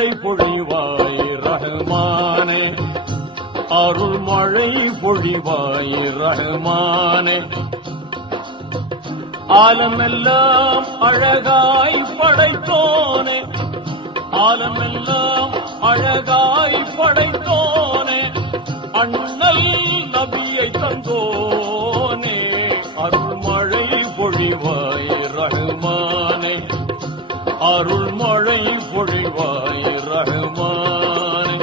மழை பொழிவாய் ரஹ்மானே, அருள் மழை பொழிவாய் ரஹ்மானே. ஆலமெல்லாம் அழகாய் படைத்தோனே, ஆலமெல்லாம் அழகாய் படைத்தோனே, அண்ணல் நபியை தந்தோனே, அருள் மழை பொழிவாய் ரஹ்மானே, அருள் மழை பொழிவாய் ரஹ்மானே.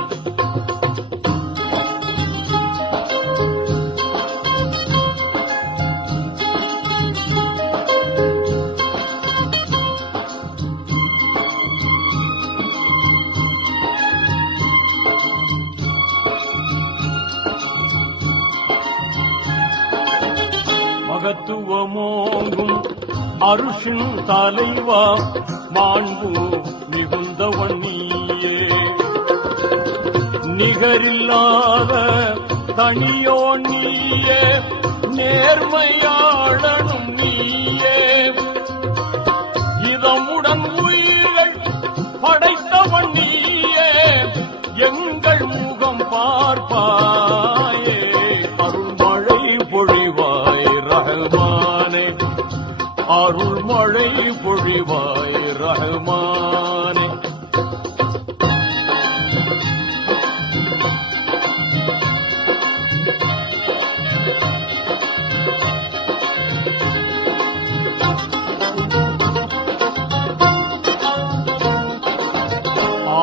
மகத்துவமோங்கும் அருஷின் தலைவா, மாண்பு மிகுந்தவன் நீயே, நிகரில்லாத தனியோ நீயே, நேர்மையாளனும் நீயே, இதமுடன் உயிர்கள் படைத்தவன் நீயே, எங்கள் முகம் பார்ப்பாயே, அருள் மழை பொழிவாய் ரஹ்மானே, அருள் மழை பொழிவாய் ரஹ்மானே.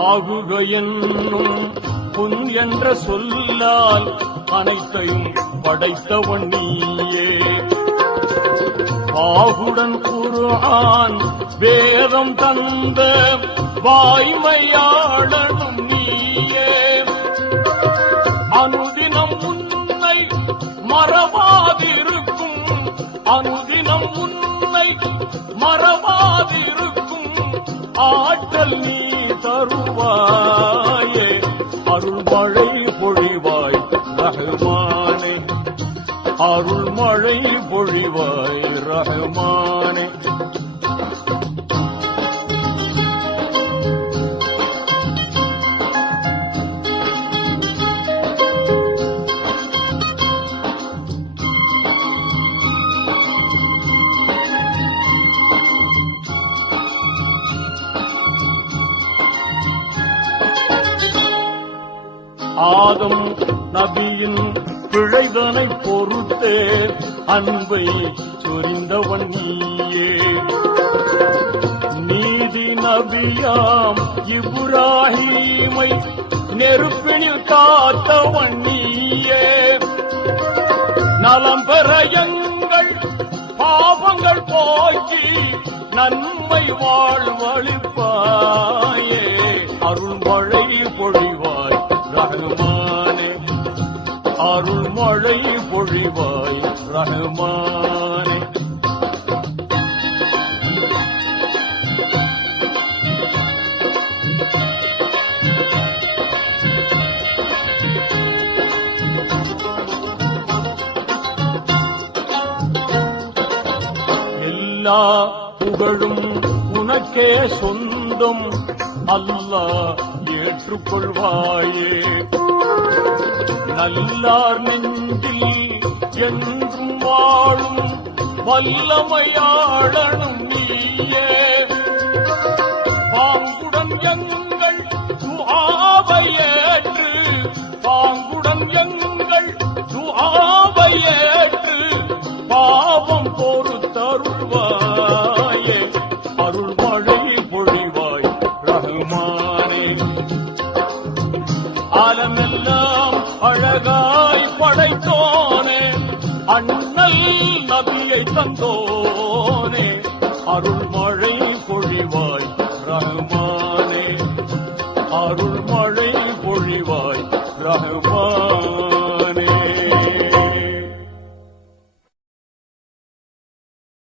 ஆகுக என்னும் புன் என்ற சொல்லால் அனைத்தையும் படைத்தவன் நீயே, ஆகுடன் குர்ஆன் வேதம் தந்த வாய்மையாளனும் நீயே, அனுதினம் உன்னை மறவாதிருக்கும், அனுதினம் உன்னை மறவாதிருக்கும் ஆற்றல் நீ தருவாயே, அருள் மழை பொழிவாய் ரஹ்மானே, அருள் மழை பொழிவாய் ரஹ்மானே. ஆதம் நபியின் பிழைதனை பொறுத்தே அன்பை சொரிந்தவன் நீயே, நீதி நபியாம் இப்ராஹீமை நெருப்பினில் காத்தவன் நீயே, நலம் பெற எங்கள் பாவங்கள் போக்கி நன்மை வாழ்வழிப்பாயே, அருள் மழை பொழிவாய் ரஹ்மானே, அருள் மழை பொழிவாய் ரஹ்மானே. எல்லா புகழும் உனக்கே சொந்தம், அல்லாஹ் ஏற்றுக்கொள்வாயே, நல்லார் நெஞ்சில் என்றும் வாழும் வல்லமையாளனும் நீயே, பாங்குடன் எங்கள் துஆவையேற்று, பாங்குடன் எங்கள் துஆவையேற்று பாவம் பொறுத்தருள்வாயே, அருள் மழை பொழிவாய் ரஹ்மானே, ஆலமெல்லாம் அழகாய் படைத்தோனே, அண்ணல் நபியை தந்தோனே, அருள் மழை பொழிவாய் ரஹ்மானே, அருள் மழை பொழிவாய் ரஹ்மானே.